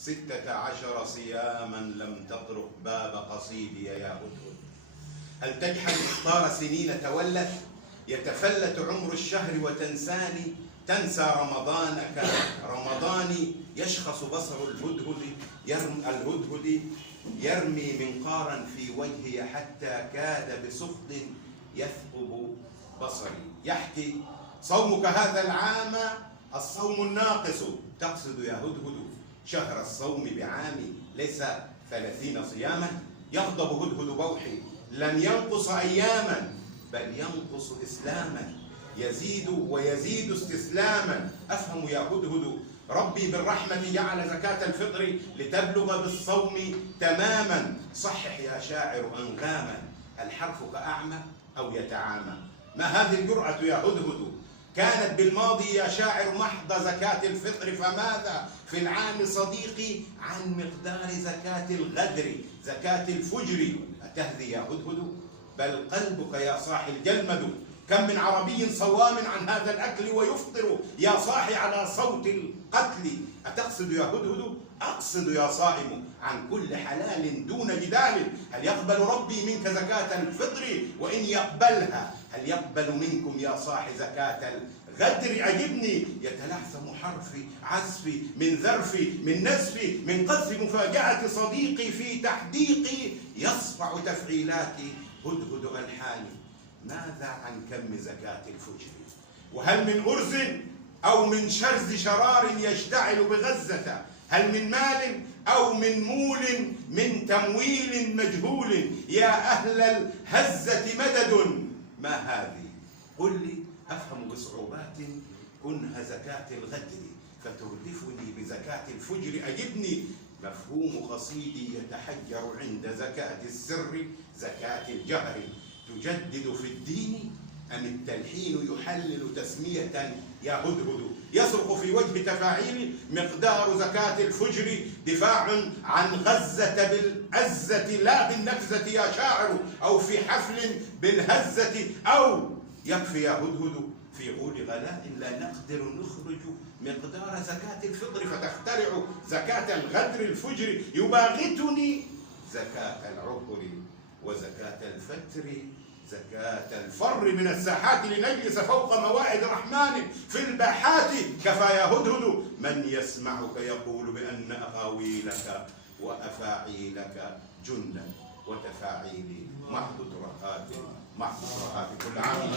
16 صياما لم تطرق باب قصيدي يا هدهد. هل تجحد إخطار سنين تولت؟ يتفلت عمر الشهر وتنساني. تنسى رمضانك رمضاني. يشخص بصر الهدهد يرمي منقارا في وجهي حتى كاد بسخط يثقب بصري. يحكي صومك هذا العام الصوم الناقص. تقصد يا هدهد شهر الصوم بعامي ليس 30 صياما. يغضب هدهد بوحي لن ينقص أياما بل ينقص إسلاما. يزيد ويزيد استسلاما. أفهم يا هدهد ربي بالرحمة جعل زكاة الفطر لتبلغ بالصوم تماما. صحح يا شاعر أنغاما. هل حرفك أعمى أو يتعامى؟ ما هذه الجرأة يا هدهد؟ كانت بالماضي يا شاعر محض زكاة الفطر، فماذا في العام صديقي عن مقدار زكاة الغدر زكاة الفجر؟ أتهذي يا هدهد؟ بل قلبك يا صاحي الجلمد. كم من عربي صوام عن هذا الأكل ويفطر يا صاحي على صوت القتل. أتقصد يا هدهد؟ أقصد يا صائم عن كل حلال دون جدال. هل يقبل ربي منك زكاة الفطر؟ وإن يقبلها هل يقبل منكم يا صاحي زكاة الغدر؟ أجبني يتلعثم حرفي عزفي من ذرفي من نزفي من قذف مفاجأة صديقي في تحديقي. يصفع تفعيلاتي هدهد ألحاني. ماذا عن كم زكاة الفجر؟ وهل من أرز أو من شرز شرار يشتعل بغزة؟ هل من مال أو من مول من تمويل مجهول؟ يا أهل الهزة مدد. ما هذه؟ قل لي أفهم بصعوبات كنها زكاة الغدر فتردفني بزكاة الفجر. أجبني مفهوم قصيدي يتحجر عند زكاة السر زكاة الجهر. تجدد في الدين أم التلحين يحلل تسمية يا هدهد؟ يصرخ في وجه تفاعيل مقدار زكاة الفجر دفاع عن غزة بالعزة لا بالنكزة يا شاعر، أو في حفل بالهزة. أو يكفي يا هدهد في غول غلاء لا نقدر نخرج مقدار زكاة الفطر فتخترع زكاة الغدر الفجر. يباغتني زكاة العقر وزكاة الفتر زكاة الفر من الساحات لنجلس فوق موائد رحمن في الباحات. كفى يا هدهد من يسمعك يقول بأن أقاويلك وأفاعيلك جنة وتفاعيلي محض ترهات كل عام.